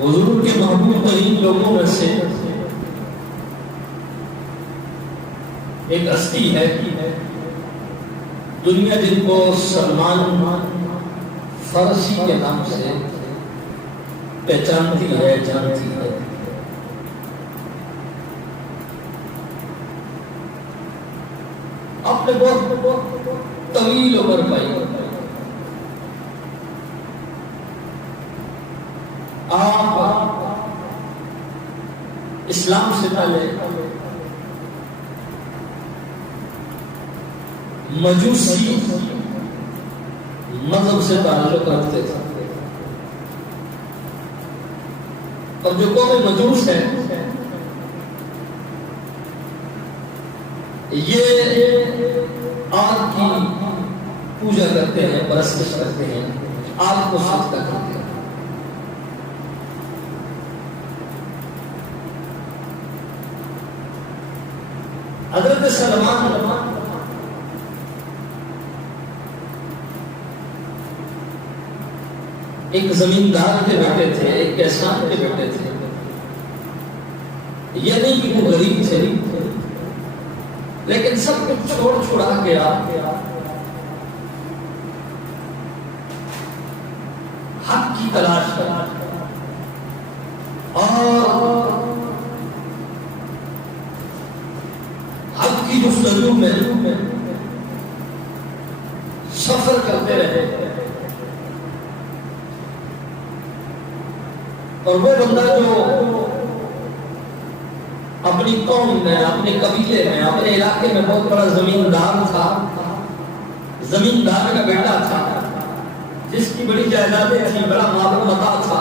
حضور کے محبوب ترین لوگوں میں سے ایک ہستی ہے دنیا جن کو سلمان فارسی کے نام سے پہچانتی ہے، جانتی ہے۔ آپ نے بہت طویل عمر پائی، آپ اسلام سے پہلے مجوسی مذہب سے تعلق رکھتے تھے، اور جو قوم مجوس ہے یہ آگ کی پوجا کرتے ہیں، پرستش کرتے ہیں، آگ کو سجدہ کرتے ہیں۔ حضرت سلمان ایک زمیندار کے بیٹے تھے، ایک کسان کے بیٹے تھے، یہ نہیں کہ وہ غریب تھے، لیکن سب کچھ چھوڑ چھڑا کے حق کی تلاش کرا اور حق کی جستجو میں سفر کرتے رہے، اور وہ بندہ جو اپنی قوم میں، اپنے قبیلے میں، اپنے علاقے میں بہت بڑا زمیندار تھا، زمیندار کا بیٹا تھا، جس کی بڑی جائیدادیں تھیں، بڑا مال و متاع تھا،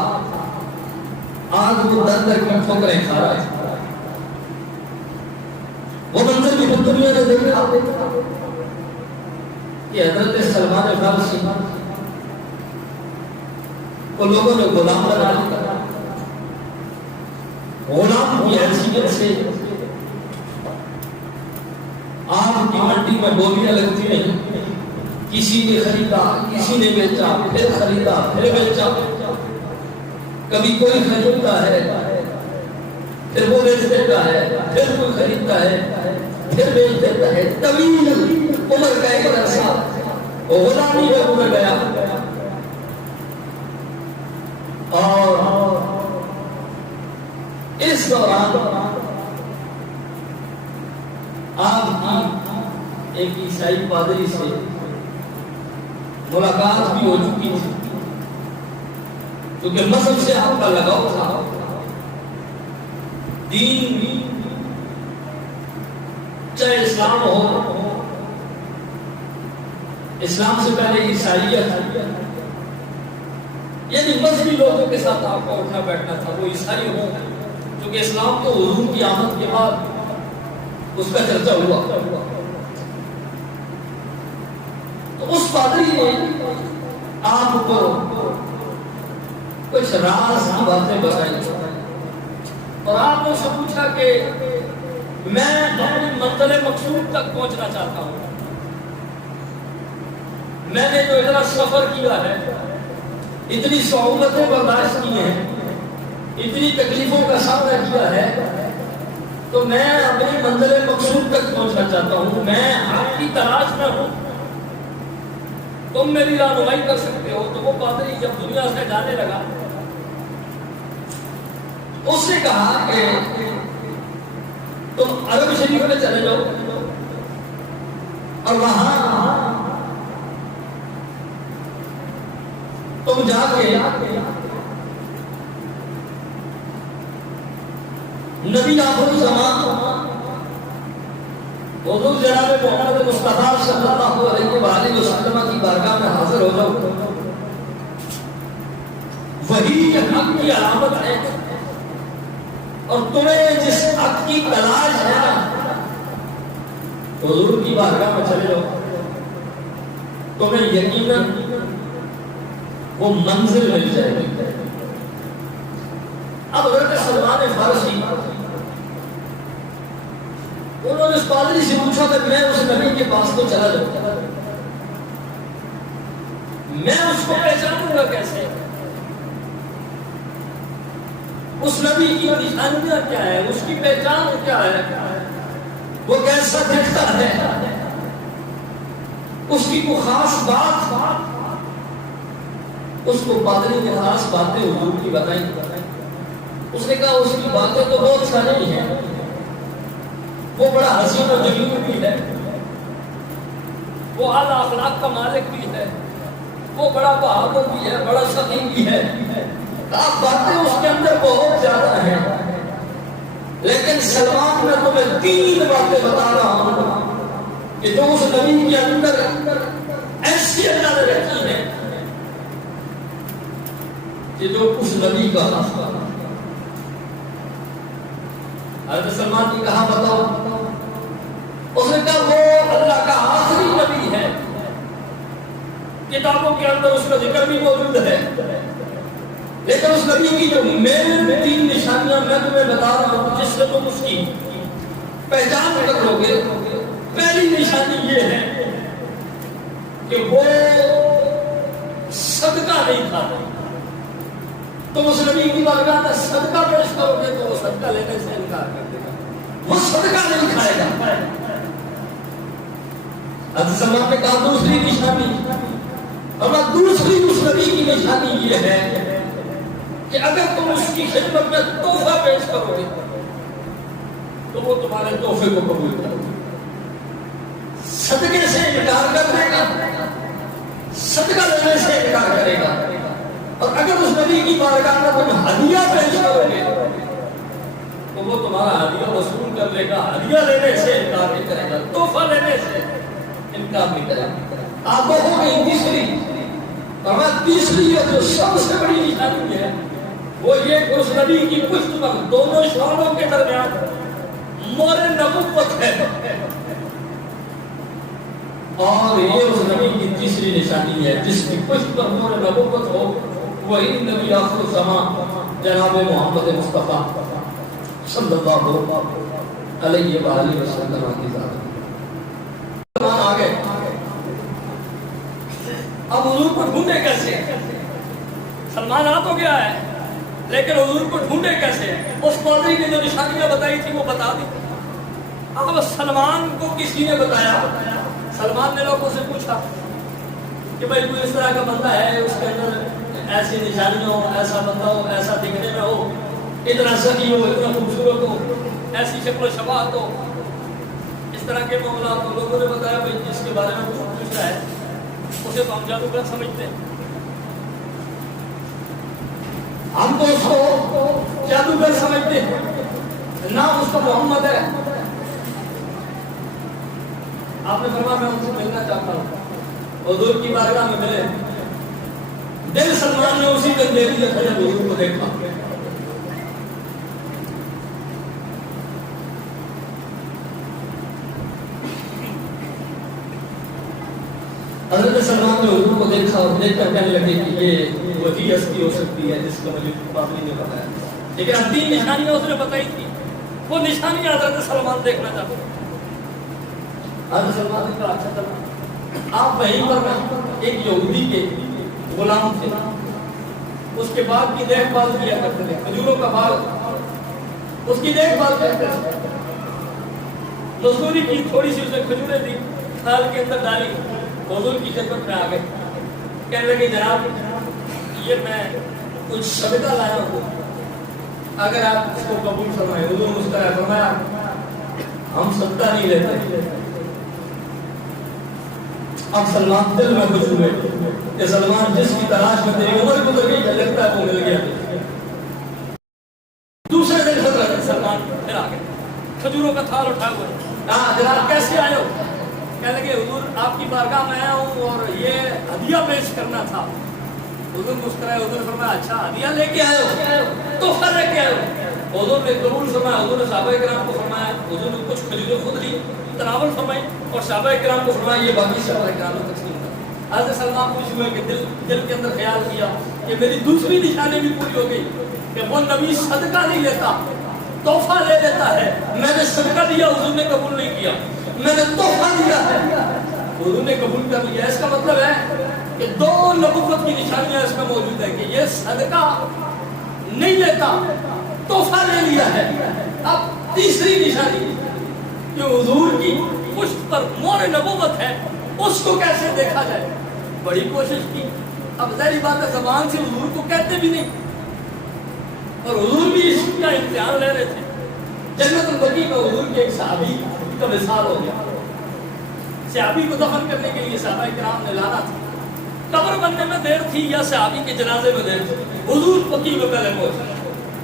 آج وہ در در کی ٹھوکریں کھا رہا ہے۔ وہ منظر بھی خود دنیا نے دیکھا کہ حضرت سلمان فارسی کو لوگوں نے غلام بنا لیا، غلام کی حیثیت سے آپ کی منڈی میں بولیاں لگتی نہیں، کسی نے خریدا، کسی نے بیچا، پھر خریدا، پھر بیچا، کبھی کوئی خریدتا ہے پھر وہ بیچ دیتا ہے، پھر کوئی خریدتا ہے پھر بیچ دیتا ہے۔ طویل عمر کا ایک عرصہ غلامی میں گزر گیا، اور اس دوران آپ کی ایک عیسائی پادری سے ملاقات بھی ہو چکی تھی، کیونکہ مذہب سے آپ کا لگاؤ تھا، دین بھی چاہے اسلام ہو، اسلام سے پہلے عیسائیت، یعنی مذہبی لوگوں کے ساتھ آپ کا اٹھنا بیٹھنا تھا، وہ عیسائی ہو، کیونکہ اسلام تو حضور کی آمد کے بعد اس کا چرچا ہوا۔ تو اس پادری نے آپ کو کچھ راز کی باتیں بتائی، اور آپ نے سے پوچھا کہ میں اپنی منزل مقصود تک پہنچنا چاہتا ہوں، میں نے جو اتنا سفر کیا ہے، اتنی صعوبتیں برداشت کی ہیں، اتنی تکلیفوں کا سامنا کیا ہے، تو میں اپنی منزل مقصود تک پہنچنا چاہتا ہوں، میں آپ کی تلاش میں ہوں، تم میری رہنمائی کر سکتے ہو۔ تو وہ پادری جب دنیا سے جانے لگا، اس نے کہا کہ تم عرب شریف میں چلے جاؤ، اور وہاں تم جا کے نبی آخر الزمان حضور جناب محمد مصطفیٰ صلی اللہ علیہ وآلہ وسلم کی بارگاہ میں حاضر ہو جاؤ، وہی حق کی علامت ہے، اور تمہیں جس حق کی تلاش ہے نا، حضور کی بارگاہ میں چلے جاؤ، تمہیں یقیناً وہ منزل مل جائے گی۔ اب حضرت سلمان فارسی انہوں نے اس پادری سے پوچھا کہ میں اس نبی کے پاس تو چلا جاؤں، میں اس کو پہچانوں گا کیسے؟ اس نبی کی نشانیاں کیا ہے، اس کی پہچان کیا ہے، وہ کیسا دکھتا ہے، اس کی کوئی خاص بات، اس کو پادری نے خاص باتیں حضور کی بتائیں. اس نے کہا اس کی باتیں تو بہت ساری ہیں، وہ بڑا حسین و جمیل بھی ہے، وہ اعلیٰ اخلاق کا مالک بھی ہے، وہ بڑا بہادر بھی ہے، بڑا سخی بھی ہے. آپ باتیں اس کے اندر بہت زیادہ ہیں، لیکن سلمان میں تمہیں 3 باتیں بتا رہا ہوں کہ جو اس نبی کے اندر ایسی اللہ نے رکھی ہے کہ جو اس نبی کا راستہ. حضرت سلمان نے کہا بتاؤ. اس نے کہا وہ اللہ کا آخری نبی ہے، کتابوں کے اندر اس کا ذکر بھی موجود ہے، لیکن اس نبی کی جو مین 3 نشانیاں میں تمہیں بتا رہا ہوں جس سے تم اس کی پہچان کر لو گے. پہلی نشانی یہ ہے کہ وہ صدقہ نہیں کھاتا. تم اس نبی کی بارگاہ میں صدقہ پیش کرو گے تو وہ صدقہ لینے سے انکار کر دے گا، وہ صدقہ نہیں کھائے گا. حضرت سلمان نے کہا دوسری نشانی، اور دوسری اس نبی کی نشانی یہ ہے کہ اگر تم اس کی خدمت میں تحفہ پیش کرو گے تو وہ تمہارے تحفے کو قبول کرے گا. صدقے سے انکار کر دے گا، صدقہ لینے سے انکار کرے گا. اور اگر اس نبی کی بارگاہ میں تم ہدیہ پیش کرو گے تو وہ تمہارا ہدیہ وصول کر لے گا، ہدیہ لینے سے انکار نہیں کرے گا، تحفہ لینے سے انکار نہیں کرے گا. آپ ہو گئی تیسری. اور تیسری جو سب سے بڑی نشانی ہے وہ یہ کہ اس نبی کی پشت پر دونوں شعبوں کے درمیان مہر نبوت ہے. اور یہ اس نبی کی تیسری نشانی ہے جس کی پشت پر مہر نبوت ہو، وہی نبی آخر الزمان جناب محمد مصطفیٰ صلی اللہ علیہ وآلہ وسلم کی ذات. آگے اب حضور کو ڈھونڈے کیسے؟ سلمان آ تو گیا ہے لیکن حضور کو ڈھونڈے کیسے؟ اس پادری نے جو نشانیاں بتائی تھی وہ بتا دی. اب سلمان کو کسی نے بتایا. سلمان نے لوگوں سے پوچھا کہ بھائی کوئی اس طرح کا بندہ ہے، اس کے اندر ایسی نشانیاں ہو، ایسا بندہ ہو، ایسا دکھنے میں ہو، اتنا سخی ہو، اتنا خوبصورت ہو، ایسی شکل و شباہت ہو، اس طرح کے معاملات ہو. لوگوں نے بتایا بھائی جس کے بارے میں پوچھ رہا ہے اسے تو ہم جادوگر سمجھتے ہیں، ہم تو اس کو جادوگر سمجھتے ہیں، نام اس کا محمد ہے. آپ نے فرمایا میں ان سے ملنا چاہتا ہوں. حضور کی بارگاہ میں ملے. دل سلمان نے اسی دن دے دیا تھا جب حضور کو دیکھا. حضرت سلمان نے حضور کو دیکھا اور دیکھ کر کہنے لگے کہ یہ وہی ہستی ہو سکتی ہے جس کا مجھے پادری نے بتایا. لیکن اب 3 نشانیاں اس نے بتائی تھی، وہ نشانیاں حضرت سلمان دیکھنا چاہتے ہیں. حضرت سلمان نے کہا اچھا چلو آپ وہیں پر ایک یہودی کے غلام تھے، اس کے باغ کی دیکھ بھال کیا کرتے تھے، کھجوروں کا باغ، اس کی دیکھ بھال کرتے تھے. مزدوری کی، تھوڑی سی اسے کھجوریں دی، تھال کے اندر ڈالی، حضور کی خدمت میں آ گئے. کہنے لگے جناب یہ میں کچھ صدقہ لایا ہوں، اگر آپ اس کو قبول فرمائیں. حضور مسکرائے فرمایا ہم صدقہ نہیں لیتے. اب سلمان دل میں خوش ہوئے کہ سلمان جس کی تلاش میں تیری عمر گزر گئی لگتا ہے وہ مل گیا. دوسرے دن حضرت سلمان پھر آ گئے، کھجوروں کا تھال اٹھائے ہوئے. جناب کیسے آئے ہو؟ کہنے لگے حضور آپ کی بارگاہ میں آیا ہوں اور یہ ہدیہ پیش کرنا تھا. حضور مسکرائے. حضور فرمایا اچھا ہدیہ لے کے آئے ہو، تحفہ لے کے آئے ہو. حضور نے قبول فرمایا. حضور نے صحابہ کرام کو فرمایا، حضور نے کچھ کھجوریں خود لی، تناول فرمائی اور صحابہ کرام کو فرمایا یہ باقی صحابہ کرام کو تقسیم کر. حضرت سلمان خوش ہوئے کہ دل کے اندر خیال کیا کہ میری دوسری نشانی بھی پوری ہو گئی کہ وہ نبی صدقہ نہیں لیتا، تحفہ لے لیتا ہے. میں نے صدقہ دیا، حضور نے قبول نہیں کیا. میں نے تحفہ دیا ہے، حضور نے قبول کر لیا. اس کا مطلب ہے کہ 2 نبوت کی نشانیاں اس میں موجود ہے کہ یہ صدقہ نہیں لیتا، تحفہ لے لیا ہے۔ اب تیسری نشانی کہ حضور کی پشت پر مہر نبوت ہے، اس کو کیسے دیکھا جائے؟ بڑی کوشش کی، اب ظاہری بات ہے زبان سے حضور کو کہتے بھی نہیں، اور حضور بھی اس کا امتحان لے رہے تھے۔ جنت البقیع میں حضور کے ایک صحابی کا وصال ہو گیا، صحابی کو دفن کرنے کے لیے صحابہ کرام نے لانا تھا، قبر بننے میں دیر تھی یا صحابی کے جنازے میں دیر تھی، حضور بقیع میں پہلے پہنچے۔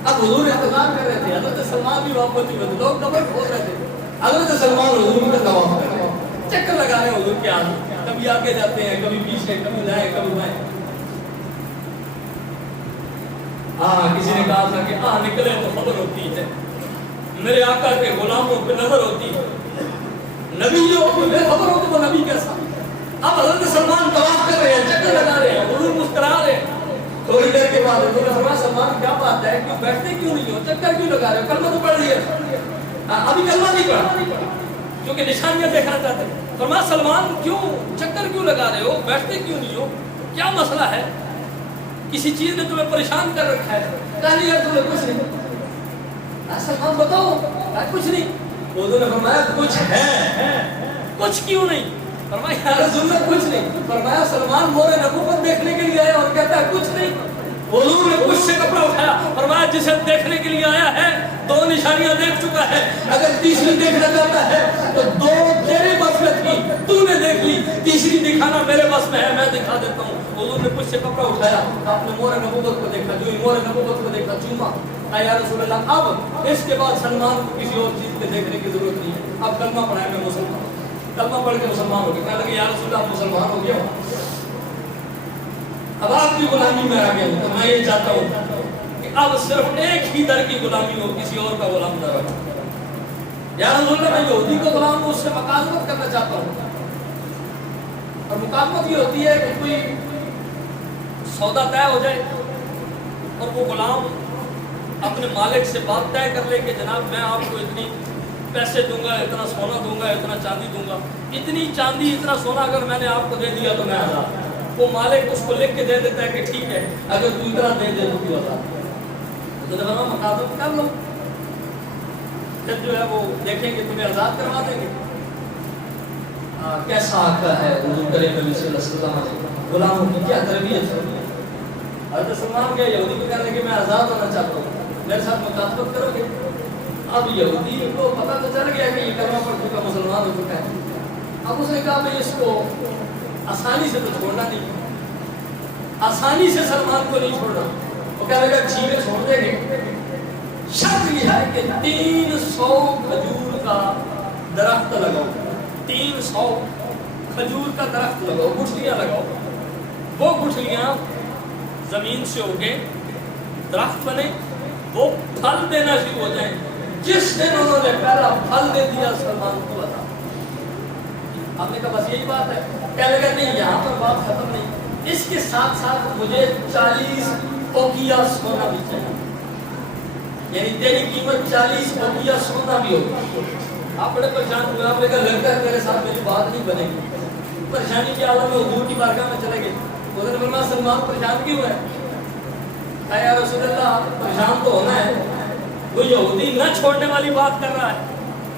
اب حضور انتظار کر رہے تھے، حضرت سلمان بھی واپسی میں تھے، لوگ قبر کھود رہے تھے، حضرت سلمان حضور کا طواف کر رہے ہیں، چکر لگا رہے ہیں حضور کے آگے، کبھی آگے جاتے ہیں، کبھی پیچھے، کبھی دائیں کبھی بائیں۔ کسی نے کہا تھا کہ نکلے تو خبر ہوتی ہے، میرے آقا کے غلاموں پہ نظر ہوتی ہے، نبیوں کو بے خبر ہو تو وہ نبی کیسا؟ اب حضرت سلمان طواف کر رہے ہیں، چکر لگا رہے ہیں، حضور مسکرا رہے ہیں۔ تھوڑی دیر کے بعد حضور نے فرمایا سلمان کیا بات ہے، کیوں بیٹھتے کیوں نہیں ہو، چکر کیوں لگا رہے ہو، کلمہ تو پڑھ لیا، ابھی کلمہ نہیں پڑھا کیونکہ نشانیاں دیکھنا چاہتے ہیں۔ فرمایا سلمان کیوں چکر کیوں لگا رہے ہو، بیٹھتے کیوں نہیں ہو، کیا مسئلہ ہے، کسی چیز نے تمہیں پریشان کر رکھا ہے؟ کہا نہیں یار تمہیں کچھ نہیں۔ سلمان بتاؤ، کچھ نہیں۔ حضور نے فرمایا کچھ ہے، کچھ کیوں نہیں؟ فرمایا یا رسول اللہ کچھ نہیں۔ فرمایا سلمان مہر نبوت دیکھنے کے لیے آیا اور کہتا ہے کچھ نہیں۔ حضور نے کچھ سے کپڑا اٹھایا، فرمایا جسے دیکھنے کے لیے آیا ہے 2 نشانیاں دیکھ چکا ہے، اگر تیسری دیکھنا چاہتا ہے تو 2 تیرے بس میں تھی، تو نے دیکھ لی، تیسری دکھانا میرے بس میں ہے، میں دکھا دیتا ہوں۔ حضور نے کچھ سے کپڑا اٹھایا، آپ نے مہر نبوت کو دیکھا، جو مہر نبوت کو دیکھا چوما، یا رسول اللہ اب اس کے بعد سلمان کو کسی اور چیز کے دیکھنے کی ضرورت نہیں ہے، اب کلمہ پڑھائے میں مسلمان، کلمہ پڑھ کے مسلمان ہو گیا۔ کہنے لگے یا رسول اللہ مسلمان ہو گیا، اب آپ کی غلامی میں آ گیا ہوں، تو میں یہ چاہتا ہوں کہ اب صرف ایک ہی در کی غلامی ہو، کسی اور کا غلام نہ رہا۔ یا رسول اللہ میں یہودی کو غلام ہوں، اس سے مکالمت کرنا چاہتا ہوں، اور مکالمت یہ ہوتی ہے کہ کوئی سودا طے ہو جائے اور وہ غلام اپنے مالک سے بات طے کر لے کہ جناب میں آپ کو اتنی پیسے دوں گا، اتنا سونا دوں گا، اتنا چاندی دوں گا، اتنی چاندی اتنا سونا اگر میں نے آپ کو دے دیا تو میں آزاد۔ وہ مالک اس کو لکھ کے دے دیتا ہے کہ ٹھیک ہے اگر تو اتنا دے دے تو تو آزاد۔ تو نے فرمایا مقابلہ کر لو، پھر جو ہے وہ دیکھیں گے تمہیں آزاد کروا دیں گے۔ کیسا آقا ہے حضور کریم نبی صلی اللہ علیہ وسلم، غلاموں کی کیا تربیت ہے۔ حضرت سلمان کے یہودی کو کہنے کہ میں آزاد ہونا چاہتا ہوں، میرے ساتھ مکاتبت کرو گے؟ اب یہودی کو پتہ تو چل گیا کہ یہ کلمہ پڑھ چکا مسلمان ہو چکا ہے، اب اس نے کہا بھائی اس کو آسانی سے تو چھوڑنا نہیں، آسانی سے سلمان کو نہیں چھوڑنا۔ وہ کہنے لگا ٹھیک ہے چھوڑ دیں گے، شرط یہ ہے کہ 300 کھجور کا درخت لگاؤ، 300 کھجور کا درخت لگاؤ، گٹھلیاں لگاؤ، وہ گٹھلیاں زمین سے اگے، درخت بنے، وہ پھل دینا شروع ہو جائیں، جس دن انہوں نے پہلا پھل دے دیا سلمان کو بتا۔ آپ نے کہا بس یہی بات ہے؟ کہنے لگا نہیں یہاں پر بات ختم نہیں، اس کے ساتھ ساتھ مجھے 40 اوقیہ سونا بھی چاہیے، یعنی تیری قیمت 40 اوقیہ سونا بھی ہوگی۔ آپ بڑے پریشان ہوئے، آپ نے کہا لگتا ہے میرے ساتھ میری بات نہیں بنے گی، پریشانی کی عالم میں حضور کی بارگاہ میں چلے گئے۔ حضور نے فرمایا سلمان پریشان کیوں ہے؟ کہا یا رسول اللہ پریشان تو ہونا ہے، وہ یہودی نہ چھوڑنے والی بات کر رہا ہے۔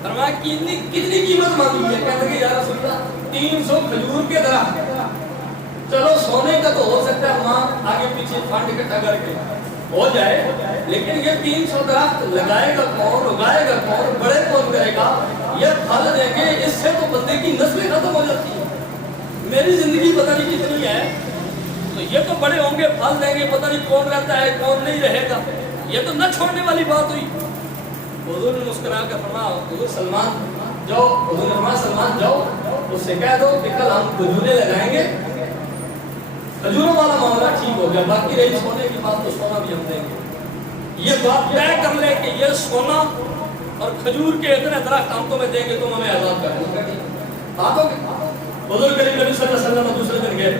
فرمایا کتنی قیمت مانگی ہے؟ کہنے لگے یا رسول اللہ 300 کھجور کے درخت، چلو سونے کا تو ہو سکتا ہے وہاں آگے پیچھے فنڈ اکٹھا کر کے ہو جائے، لیکن یہ 300 درخت لگائے گا کون، اگائے گا کون، بڑے کون کرے گا، یہ پھل دیں گے، اس سے تو بندے کی نسلیں ختم ہو جاتی ہیں، میری زندگی پتہ نہیں کتنی ہے، تو یہ تو بڑے ہوں گے پھل دیں گے، پتہ نہیں کون رہتا ہے کون نہیں رہے گا، یہ تو نہ چھوڑنے والی بات ہوئی۔ حضور نے مسکرا کر فرمایا حضور سلمان جاؤ، حضور نے فرمایا سلمان جاؤ اس سے کہہ دو کہ کل ہم کھجوریں لگائیں گے، کھجوروں والا معاملہ ٹھیک ہو گیا، باقی رہی سونے کی بات تو سونا بھی ہم دیں گے، یہ بات طے کر لے کہ یہ سونا اور کھجور کے اتنے درخت ہم تمہیں دیں گے، تم ہمیں آزاد کر دو، بات ہو گئی۔ حضور کریم نبی صلی اللہ علیہ وسلم دوسرے دن گئے،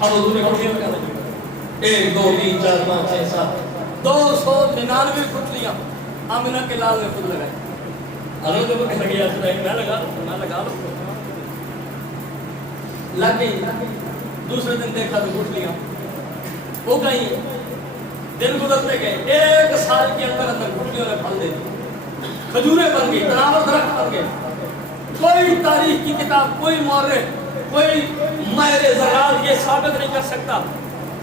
اب حضور نے گٹھلیاں لگانے لگے، 1 2 3 4 5 6 7 299 گٹھلیاں آمنہ کے لال نے خود لگائی۔ حضرت کو کہنے لگے میں لگا لوں لگ گئی۔ دوسرے دن دیکھا تو گٹھلیاں ہو گئی، دن گزرتے گئے، 1 سال کے اندر گٹلیوں نے پھل دے دی، کھجوریں بن گئی، تناور درخت بن گئے۔ کوئی تاریخ کی کتاب، کوئی مورخ، کوئی ماہر زراعت یہ ثابت نہیں کر سکتا،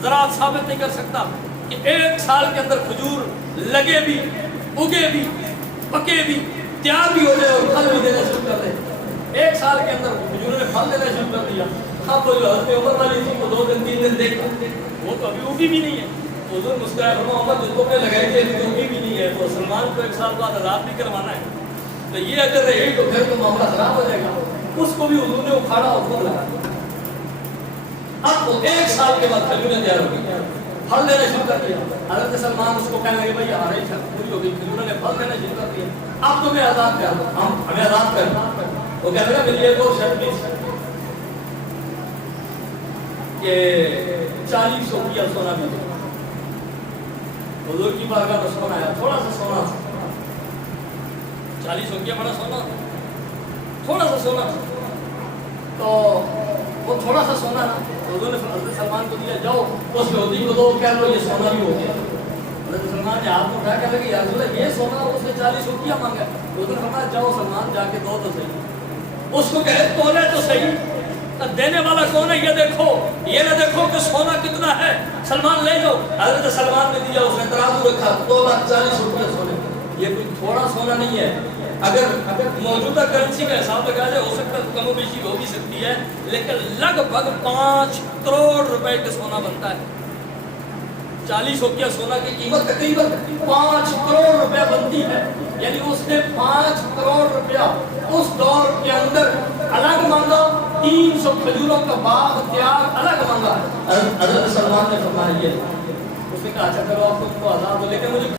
زراعت ثابت نہیں کر سکتا کہ 1 سال کے اندر کھجور لگے بھی، اگے بھی، پکے بھی، تیار بھی ہو جائے اور پھل بھی دینا شروع کر دے۔ 1 سال کے اندر کھجوروں نے پھل دینا شروع کر دیا۔ اب وہ جو حضرت عمر والی تھی وہ 2 دن 3 دن دیکھا، وہ تو ابھی اگی بھی نہیں ہے۔ حضور مسکرائے، عمر جن پہ لگائی تھی ابھی تو اگی بھی نہیں ہے، تو سلمان کو 1 سال بعد آزاد بھی کروانا ہے، تو یہ اگر رہی تو پھر تو معاملہ خراب ہو جائے گا۔ اس کو بھی حضور نے اکھاڑا اور خود لگا دیا۔ اب وہ 1 سال کے بعد کھجوریں تیار ہو گئی، پھل دینا شروع کر دیا۔ حضرت سلمان اس کو کہنے لگے بھائی ہماری شرط پوری ہو گئی، کھجوروں نے پھل دینا شروع کر دیا، اب تمہیں آزاد کر دو، ہمیں آزاد کر دو۔ وہ کہنے لگا میری ایک اور شرط بھی کہ 40 روپیہ سونا بھی دو۔ حضور کی بارگاہ میں سونا آیا، تھوڑا سا سونا، 40 روپیہ بڑا سونا، تھوڑا سا سونا، تو وہ تھوڑا سا سونا نا حضور نے حضرت سلمان کو دیا، جاؤ اس یہودی کو دو، کہہ لو یہ سونا بھی ہو گیا۔ حضرت سلمان نے ہاتھ اٹھا کے لگے، یا رسول اللہ یہ سونا، اس نے 40 روپیہ مانگا۔ حضور نے فرمایا جاؤ سلمان جا کے دو تو صحیح، اس کو کہے تولے تو صحیح، دینے والا کون ہے یہ دیکھو، یہ نہ دیکھو کہ سونا کتنا ہے، سلمان لے جاؤ۔ حضرت سلمان نے دیا، اس نے ترازو رکھا، 2,40,000 روپیہ سونے۔ یہ کوئی تھوڑا سونا نہیں ہے، اگر موجودہ کرنسی کا حساب لگا جائے ہو سکتا ہے کم و بیشی ہو بھی سکتی ہے، لیکن لگ بھگ 5 کروڑ روپے کا سونا بنتا ہے۔ 40 روپیہ سونا کی قیمت تقریباً 5 کروڑ روپے بنتی ہے، یعنی اس نے 5 کروڑ روپیہ اس دور کے اندر الگ مانگا، 300 کھجوروں کا باغ تیار الگ مانگا۔ حضرت سلمان نے فرمایا یہ، اس نے کہا اچھا کرو آپ کو آزاد ہو، لیکن مجھے